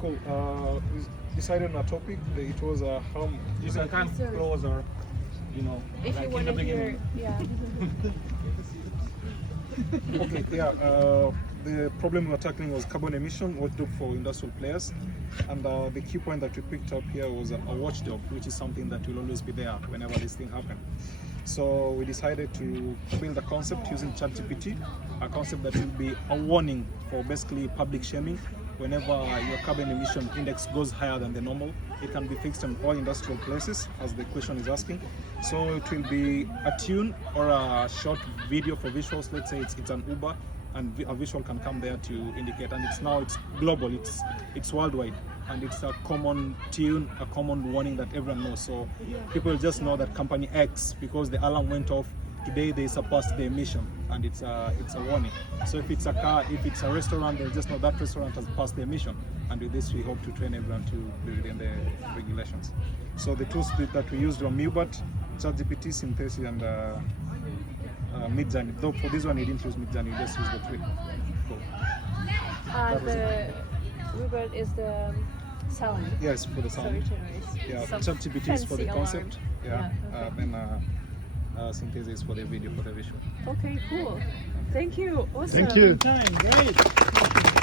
Cool. We decided on a topic. It was how You can come closer, you know, If like you in want the to hear, beginning. yeah. okay, yeah. The problem we were tackling was carbon emission, watchdog for industrial players, and the key point that we picked up here was a watchdog, which is something that will always be there whenever this thing happens. So we decided to build a concept using ChatGPT, a concept that will be a warning for basically public shaming. Whenever your carbon emission index goes higher than the normal, it can be fixed in all industrial places, as the question is asking. So it will be a tune or a short video for visuals. Let's say it's an Uber, and a visual can come there to indicate. And it's global, it's worldwide, and it's a common tune, a common warning that everyone knows. So people just know that company X, because the alarm went off today, they surpassed the emission, and it's a warning. So if it's a car, if it's a restaurant, they'll just know that restaurant has passed the emission. And with this, we hope to train everyone to be within the regulations. So the tools that we used were Mubot, ChatGPT, Synthesis, and Midjourney. Though for this one, we didn't use Midjourney, we just used the tweet. Cool. The Rupert is the sound. Yes, for the sound. Yeah, ChatGPT is for the concept. Alarm. Yeah, then Synthesis is for the video, for the visual. Okay, cool. Thank you. Awesome. Thank you. Time, great.